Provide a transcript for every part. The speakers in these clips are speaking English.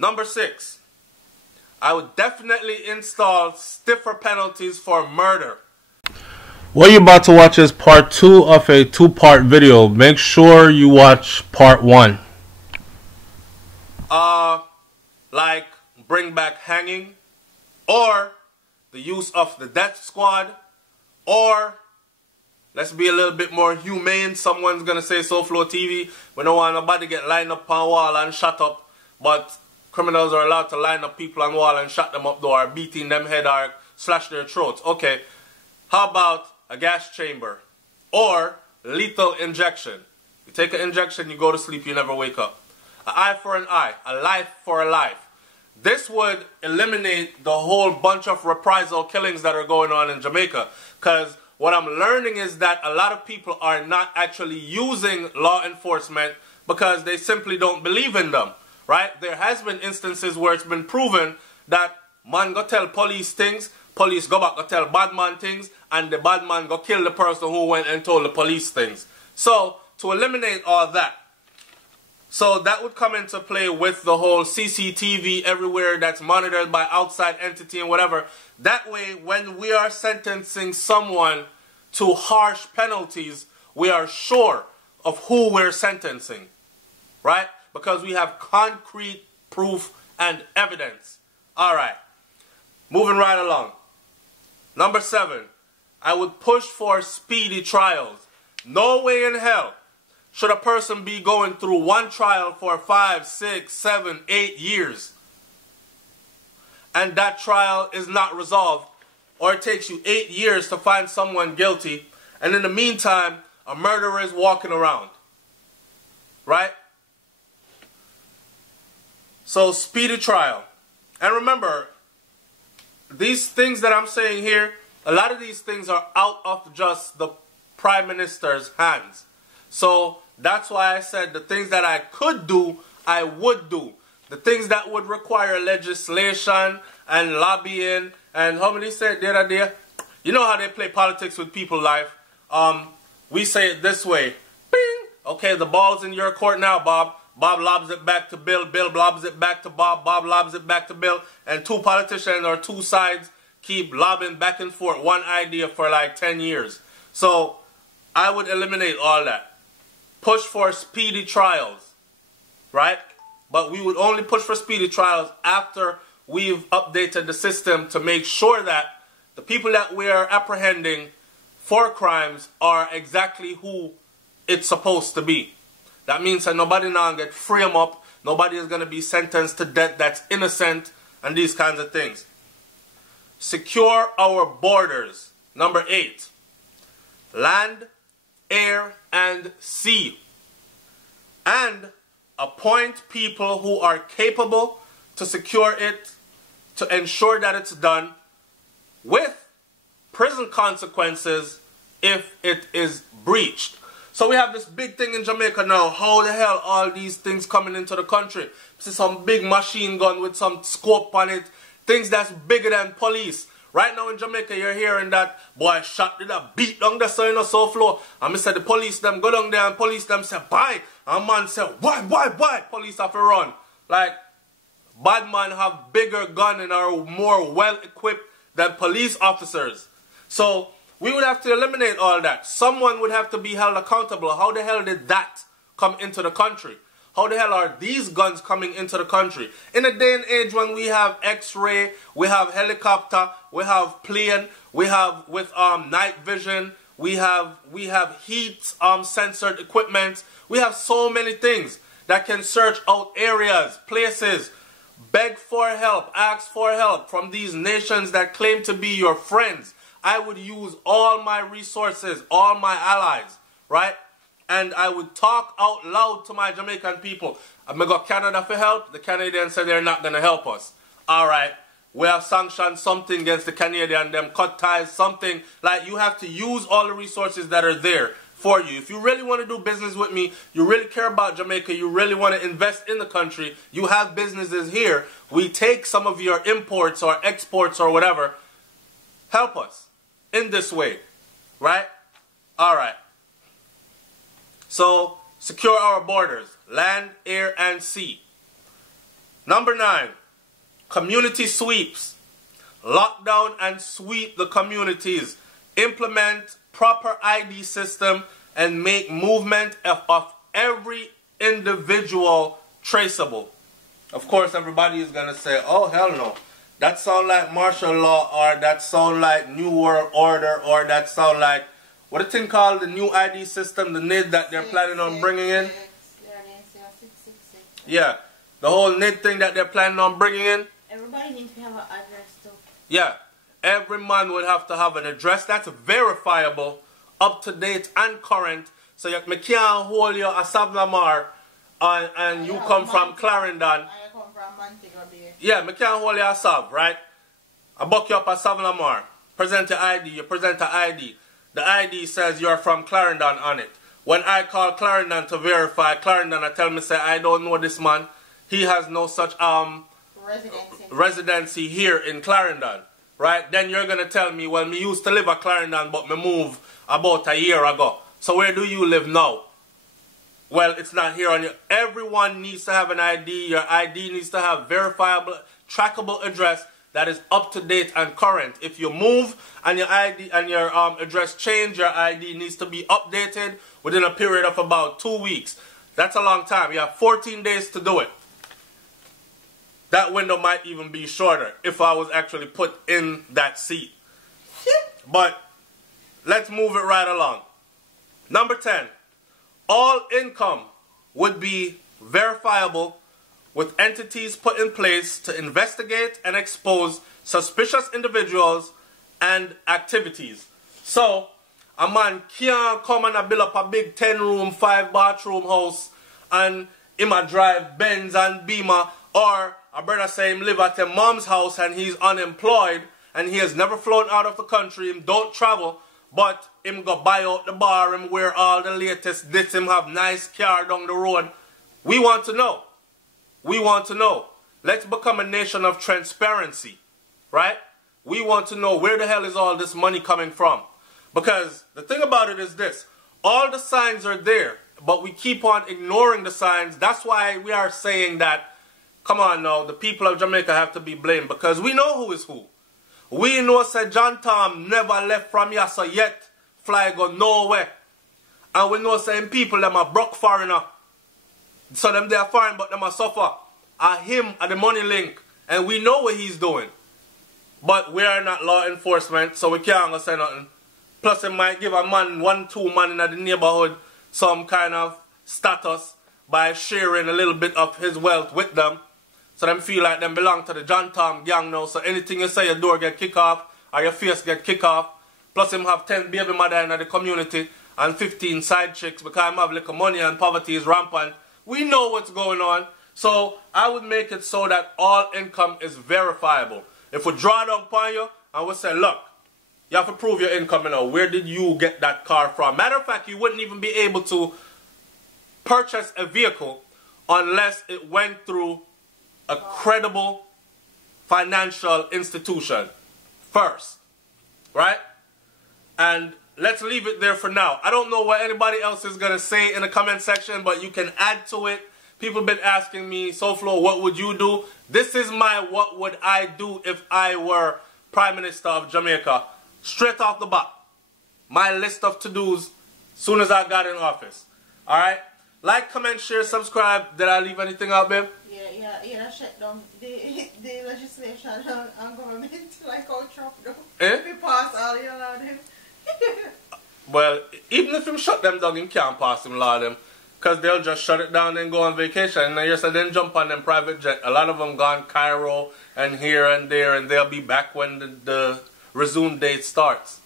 Number 6, I would definitely install stiffer penalties for murder. What you're about to watch is part 2 of a 2-part video. Make sure you watch part 1. Like bring back hanging, or the use of the death squad, or let's be a little bit more humane. Someone's gonna say SouFLoTV, we don't want nobody get lined up on wall and shut up, but criminals are allowed to line up people on wall and shut them up or beating them head or slash their throats. Okay, how about a gas chamber or lethal injection? You take an injection, you go to sleep, you never wake up. An eye for an eye, a life for a life. This would eliminate the whole bunch of reprisal killings that are going on in Jamaica. Because what I'm learning is that a lot of people are not actually using law enforcement because they simply don't believe in them. Right? There has been instances where it's been proven that man go tell police things, police go back go tell bad man things, and the bad man go kill the person who went and told the police things. So, to eliminate all that, so that would come into play with the whole CCTV everywhere that's monitored by outside entity and whatever. That way, when we are sentencing someone to harsh penalties, we are sure of who we're sentencing. Right? Because we have concrete proof and evidence. Alright. Moving right along. Number 7. I would push for speedy trials. No way in hell should a person be going through one trial for 5, 6, 7, 8 years, and that trial is not resolved, or it takes you 8 years to find someone guilty, and in the meantime, a murderer is walking around. Right? So, speedy trial. And remember, these things that I'm saying here, a lot of these things are out of just the Prime Minister's hands. So, that's why I said the things that I could do, I would do. The things that would require legislation and lobbying, and how many said the other day? You know how they play politics with people's life. We say it this way. Bing! Okay, the ball's in your court now, Bob. Bob lobs it back to Bill. Bill lobs it back to Bob. Bob lobs it back to Bill. And two politicians or two sides keep lobbing back and forth one idea for like 10 years. So, I would eliminate all that. Push for speedy trials, right? But we would only push for speedy trials after we've updated the system to make sure that the people that we are apprehending for crimes are exactly who it's supposed to be. That means that nobody now get frame up, nobody is going to be sentenced to death that's innocent, and these kinds of things. Secure our borders. Number 8. Land, air, and sea. And appoint people who are capable to secure it, to ensure that it's done, with prison consequences if it is breached. So we have this big thing in Jamaica now. How the hell all these things coming into the country? This is some big machine gun with some scope on it. Things that's bigger than police. Right now in Jamaica, you're hearing that boy shot, did a beat down there, so you know, SouFlo. And me said the police them go down there and police them say bye. And man say why? Police have to run. Like, bad man have bigger gun and are more well equipped than police officers. So we would have to eliminate all that. Someone would have to be held accountable. How the hell did that come into the country? How the hell are these guns coming into the country? In a day and age when we have X-ray, we have helicopter, we have plane, we have with night vision, we have heat censored equipment. We have so many things that can search out areas, places, beg for help, ask for help from these nations that claim to be your friends. I would use all my resources, all my allies, right? And I would talk out loud to my Jamaican people. I'm going to go to Canada for help. The Canadians said they're not going to help us. Alright, we have sanctioned something against the Canadian, them cut ties, something. Like, you have to use all the resources that are there for you. If you really want to do business with me, you really care about Jamaica, you really want to invest in the country, you have businesses here, we take some of your imports or exports or whatever, help us in this way, right? Alright. So, secure our borders, land, air, and sea. Number 9, community sweeps. Lock down and sweep the communities. Implement proper ID system and make movement of every individual traceable. Of course, everybody is going to say, oh, hell no. That sound like martial law, or that sound like New World Order, or that sound like, what a thing called the new ID system, the NID that they're planning on bringing in? Yeah, the whole NID thing that they're planning on bringing in. Everybody needs to have an address too. Yeah, every man would have to have an address that's verifiable, up to date and current. So you can't hold you a Savlamar and you come from Clarendon. Yeah, I can't hold you a Sav, right? I buck you up a Savlamar. Present your ID, you present an ID. The ID says you're from Clarendon on it. When I call Clarendon to verify Clarendon, I tell me, say, I don't know this man. He has no such residency here in Clarendon, right? Then you're going to tell me, well, me used to live at Clarendon, but me moved about a year ago. So where do you live now? Well, it's not here on your... Everyone needs to have an ID. Your ID needs to have verifiable, trackable address that is up to date and current. If you move and your ID and your address change, your ID needs to be updated within a period of about 2 weeks. That's a long time. You have 14 days to do it. That window might even be shorter if I was actually put in that seat. But let's move it right along. Number 10. All income would be verifiable with entities put in place to investigate and expose suspicious individuals and activities. So, a man can't come and build up a big 10-room, 5-bathroom house and him a drive Benz and Beamer, or a brother say him live at a mom's house and he's unemployed and he has never flown out of the country, him don't travel, but him go buy out the bar, him wear all the latest this, him have nice car down the road. We want to know. We want to know. Let's become a nation of transparency, right? We want to know where the hell is all this money coming from. Because the thing about it is this. All the signs are there, but we keep on ignoring the signs. That's why we are saying that, come on now, the people of Jamaica have to be blamed. Because we know who is who. We know Sir John Tom never left from Yassa yet. Fly go nowhere. And we know certain people them are broke foreigner. So them they are foreign but them are suffer. And him are the money link. And we know what he's doing. But we are not law enforcement, so we can't go say nothing. Plus it might give a man, 1-2 man in the neighborhood some kind of status by sharing a little bit of his wealth with them. So them feel like them belong to the John Tom gang now. So anything you say, your door get kicked off or your face get kicked off. Plus him have 10 baby mother in the community and 15 side chicks because him have little money and poverty is rampant. We know what's going on. So I would make it so that all income is verifiable. If we draw down upon you and we say, look, you have to prove your income, you know. Where did you get that car from? Matter of fact, you wouldn't even be able to purchase a vehicle unless it went through a credible financial institution first, right? And let's leave it there for now. I don't know what anybody else is going to say in the comment section, but you can add to it. People have been asking me, SouFlo, what would you do? This is my what would I do if I were Prime Minister of Jamaica. Straight off the bat. My list of to-dos soon as I got in office. Alright? Like, comment, share, subscribe. Did I leave anything out, babe? Yeah, shut down the legislation and government like how Trump do. Eh? We pass all you allowed him. Well, even if him shut them down, him can't pass him law them. Because they'll just shut it down and go on vacation. And then then jump on them private jet. A lot of them gone Cairo and here and there. And they'll be back when the resume date starts.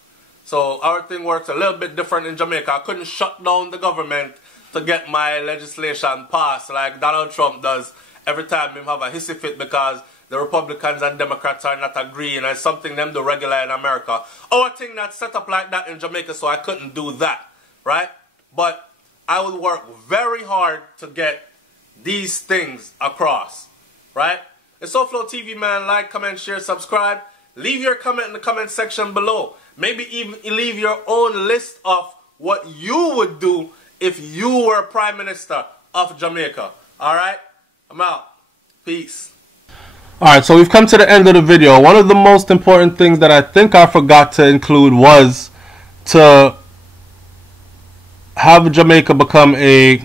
So our thing works a little bit different in Jamaica. I couldn't shut down the government to get my legislation passed like Donald Trump does every time him have a hissy fit because the Republicans and Democrats are not agreeing and it's something them do regular in America. Our thing not set up like that in Jamaica, so I couldn't do that, right? But I would work very hard to get these things across, right? It's SouFLoTV, man. Like, comment, share, subscribe. Leave your comment in the comment section below. Maybe even leave your own list of what you would do if you were Prime Minister of Jamaica. Alright? I'm out. Peace. Alright, so we've come to the end of the video. One of the most important things that I think I forgot to include was to have Jamaica become a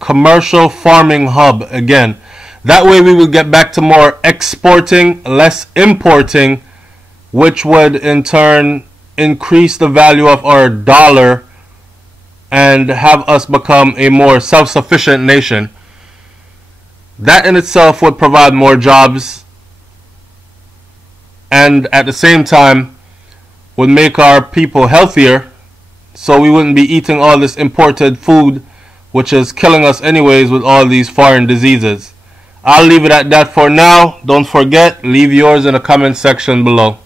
commercial farming hub again. That way we would get back to more exporting, less importing, which would in turn increase the value of our dollar and have us become a more self-sufficient nation. That in itself would provide more jobs and at the same time would make our people healthier, so we wouldn't be eating all this imported food which is killing us anyways with all these foreign diseases. I'll leave it at that for now. Don't forget, leave yours in the comment section below.